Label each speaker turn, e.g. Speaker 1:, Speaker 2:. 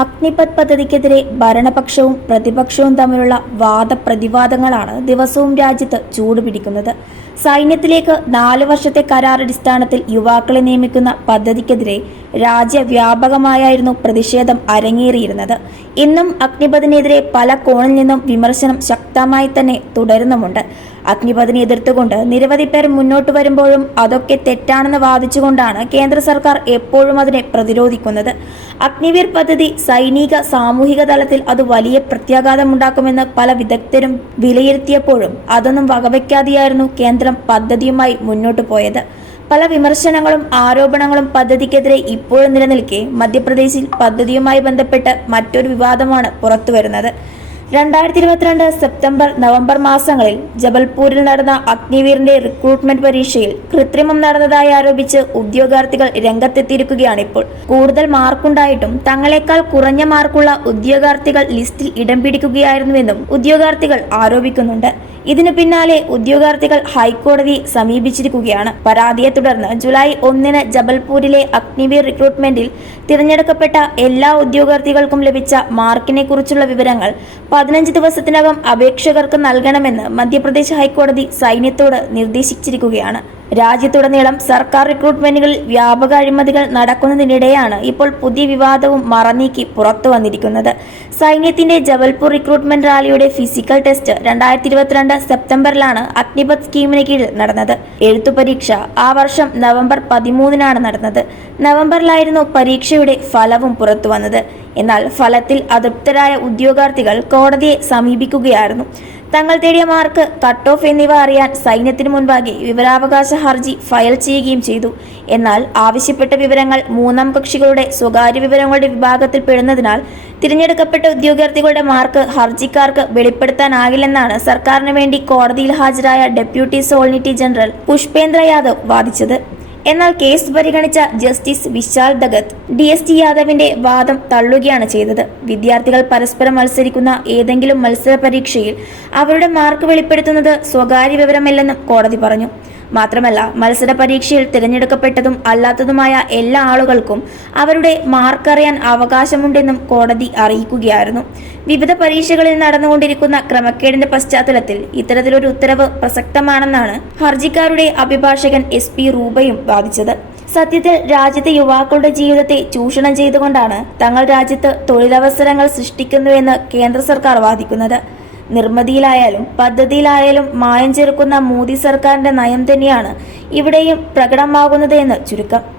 Speaker 1: അഗ്നിപത് പദ്ധതിക്കെതിരെ ഭരണപക്ഷവും പ്രതിപക്ഷവും തമ്മിലുള്ള വാദപ്രതിവാദങ്ങളാണ് ദിവസവും രാജ്യത്ത് ചൂടുപിടിക്കുന്നത്. സൈന്യത്തിലേക്ക് നാല് വർഷത്തെ കരാർ അടിസ്ഥാനത്തിൽ യുവാക്കളെ നിയമിക്കുന്ന പദ്ധതിക്കെതിരെ രാജ്യവ്യാപകമായായിരുന്നു പ്രതിഷേധം അരങ്ങേറിയിരുന്നത്. ഇന്നും അഗ്നിപഥിനെതിരെ പല കോണിൽ നിന്നും വിമർശനം ശക്തമായി തന്നെ തുടരുന്നുമുണ്ട്. അഗ്നിപഥിനെ എതിർത്തുകൊണ്ട് നിരവധി പേർ മുന്നോട്ട് വരുമ്പോഴും അതൊക്കെ തെറ്റാണെന്ന് വാദിച്ചുകൊണ്ടാണ് കേന്ദ്ര സർക്കാർ എപ്പോഴും അതിനെ പ്രതിരോധിക്കുന്നത്. അഗ്നിവീർ പദ്ധതി സൈനിക സാമൂഹിക തലത്തിൽ അത് വലിയ പ്രത്യാഘാതമുണ്ടാക്കുമെന്ന് പല വിദഗ്ധരും വിലയിരുത്തിയപ്പോഴും അതൊന്നും വകവയ്ക്കാതെയായിരുന്നു കേന്ദ്രം പദ്ധതിയുമായി മുന്നോട്ട് പോയത്. പല വിമർശനങ്ങളും ആരോപണങ്ങളും പദ്ധതിക്കെതിരെ ഇപ്പോഴും നിലനിൽക്കെ മധ്യപ്രദേശിൽ പദ്ധതിയുമായി ബന്ധപ്പെട്ട് മറ്റൊരു വിവാദമാണ് പുറത്തുവരുന്നത്. രണ്ടായിരത്തി ഇരുപത്തിരണ്ട് സെപ്റ്റംബർ നവംബർ മാസങ്ങളിൽ ജബൽപൂരിൽ നടന്ന അഗ്നിവീറിന്റെ റിക്രൂട്ട്മെന്റ് പരീക്ഷയിൽ കൃത്രിമം നടന്നതായി ആരോപിച്ച് ഉദ്യോഗാർത്ഥികൾ രംഗത്തെത്തിയിരിക്കുകയാണിപ്പോൾ. കൂടുതൽ മാർക്കുണ്ടായിട്ടും തങ്ങളെക്കാൾ കുറഞ്ഞ മാർക്കുള്ള ഉദ്യോഗാർത്ഥികൾ ലിസ്റ്റിൽ ഇടം പിടിക്കുകയായിരുന്നുവെന്നും ഉദ്യോഗാർത്ഥികൾ ആരോപിക്കുന്നുണ്ട്. ഇതിനു പിന്നാലെ ഉദ്യോഗാർത്ഥികൾ ഹൈക്കോടതി സമീപിച്ചിരിക്കുകയാണ്. പരാതിയെ തുടർന്ന് ജൂലൈ ഒന്നിന് ജബൽപൂരിലെ അഗ്നിവീർ റിക്രൂട്ട്മെന്റിൽ തിരഞ്ഞെടുക്കപ്പെട്ട എല്ലാ ഉദ്യോഗാർത്ഥികൾക്കും ലഭിച്ച മാർക്കിനെ കുറിച്ചുള്ള വിവരങ്ങൾ പതിനഞ്ച് ദിവസത്തിനകം അപേക്ഷകർക്ക് നൽകണമെന്ന് മധ്യപ്രദേശ് ഹൈക്കോടതി സൈന്യത്തോട് നിർദ്ദേശിച്ചിരിക്കുകയാണ്. രാജ്യത്തുടനീളം സർക്കാർ റിക്രൂട്ട്മെന്റുകളിൽ വ്യാപക അഴിമതികൾ നടക്കുന്നതിനിടെയാണ് ഇപ്പോൾ പുതിയ വിവാദവും മറനീക്കി പുറത്തു വന്നിരിക്കുന്നത്. സൈന്യത്തിന്റെ ജബൽപൂർ റിക്രൂട്ട്മെന്റ് റാലിയുടെ ഫിസിക്കൽ ടെസ്റ്റ് രണ്ടായിരത്തി ഇരുപത്തിരണ്ട് സെപ്റ്റംബറിലാണ് അഗ്നിപത് സ്കീമിന് കീഴിൽ നടന്നത്. എഴുത്തു പരീക്ഷ ആ വർഷം നവംബർ പതിമൂന്നിനാണ് നടന്നത്. നവംബറിലായിരുന്നു പരീക്ഷയുടെ ഫലവും പുറത്തു വന്നത്. എന്നാൽ ഫലത്തിൽ അതൃപ്തരായ ഉദ്യോഗാർത്ഥികൾ കോടതിയെ സമീപിക്കുകയായിരുന്നു. തങ്ങൾ തേടിയ മാർക്ക് കട്ട് ഓഫ് എന്നിവ അറിയാൻ സൈന്യത്തിന് മുൻപാകെ വിവരാവകാശ ഹർജി ഫയൽ ചെയ്യുകയും ചെയ്തു. എന്നാൽ ആവശ്യപ്പെട്ട വിവരങ്ങൾ മൂന്നാം കക്ഷികളുടെ സ്വകാര്യ വിവരങ്ങളുടെ വിഭാഗത്തിൽ പെടുന്നതിനാൽ തിരഞ്ഞെടുക്കപ്പെട്ട ഉദ്യോഗാർത്ഥികളുടെ മാർക്ക് ഹർജിക്കാർക്ക് വെളിപ്പെടുത്താനാകില്ലെന്നാണ് സർക്കാരിന് വേണ്ടി കോടതിയിൽ ഹാജരായ deputy solicitor general Pushpendra Yadav വാദിച്ചത്. എന്നാൽ കേസ് പരിഗണിച്ച justice Vishal Dhagat D S T യാദവിന്റെ വാദം തള്ളുകയാണ് ചെയ്തത്. വിദ്യാർത്ഥികൾ പരസ്പരം മത്സരിക്കുന്ന ഏതെങ്കിലും മത്സര പരീക്ഷയിൽ അവരുടെ മാർക്ക് വെളിപ്പെടുത്തുന്നത് സ്വകാര്യ വിവരമല്ലെന്നും കോടതി പറഞ്ഞു. മാത്രമല്ല മത്സര പരീക്ഷയിൽ തിരഞ്ഞെടുക്കപ്പെട്ടതും അല്ലാത്തതുമായ എല്ലാ ആളുകൾക്കും അവരുടെ മാർക്കറിയാൻ അവകാശമുണ്ടെന്നും കോടതി അറിയിക്കുകയായിരുന്നു. വിവിധ പരീക്ഷകളിൽ നടന്നുകൊണ്ടിരിക്കുന്ന ക്രമക്കേടിന്റെ പശ്ചാത്തലത്തിൽ ഇത്തരത്തിലൊരു ഉത്തരവ് പ്രസക്തമാണെന്നാണ് ഹർജിക്കാരുടെ അഭിഭാഷകൻ എസ് പി റൂബയും വാദിച്ചത്. സത്യത്തിൽ രാജ്യത്തെ യുവാക്കളുടെ ജീവിതത്തെ ചൂഷണം ചെയ്തുകൊണ്ടാണ് തങ്ങൾ രാജ്യത്ത് തൊഴിലവസരങ്ങൾ സൃഷ്ടിക്കുന്നുവെന്ന് കേന്ദ്ര സർക്കാർ വാദിക്കുന്നത്. നിർമ്മിതിയിലായാലും പദ്ധതിയിലായാലും മായം ചേർക്കുന്ന മോദി സർക്കാരിന്റെ നയം തന്നെയാണ് ഇവിടെയും പ്രകടമാകുന്നത് എന്ന് ചുരുക്കം.